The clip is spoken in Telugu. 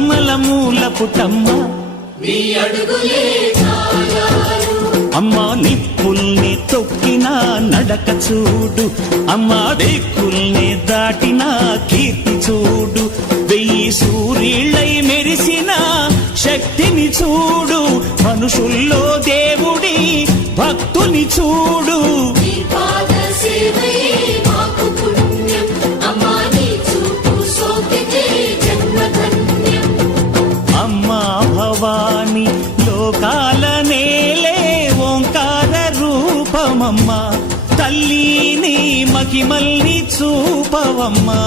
మూల పుటమ్మ అమ్మా నిప్పుల్ని తొక్కిన నడక చూడు, అమ్మా దిక్కుల్ని దాటిన కీర్తి చూడు, 1000 సూర్యుళ్ళై మెరిసిన శక్తిని చూడు, మనుషుల్లో దేవుడి భక్తుని చూడు. అమ్మా భవాని లోకాల నేలే ఓంకార రూపమమ్మా, తల్లిని మహిమల్ని చూపవమ్మా.